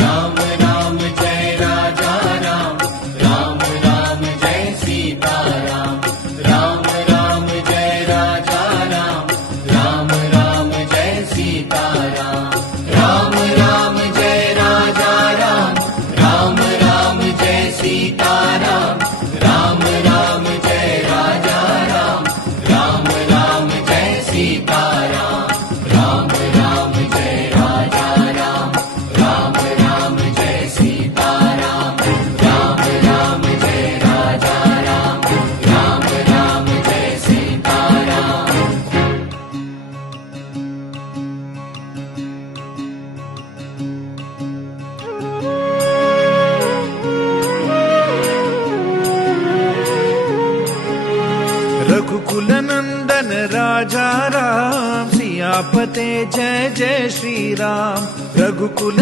Ram Ram Jai Raja Ram, Ram Ram Jai Sita Ram, Ram Ram Jai Raja Ram, Ram Ram Jai Sita Ram, Ram Ram Jai Raja Ram, Ram Ram Jai Sita Ram, Ram Ram Jai Raja Ram, Ram Ram Jai Sita Ram, Ram Ram Jai Raja Ram, Ram Ram Jai Sita Ram, Ram Ram Jai Raja Ram, Ram Ram Jai Sita Ram. Raghukul Nandan Raja Ram, सियापते Jai Jai Shri Ram. Raghukul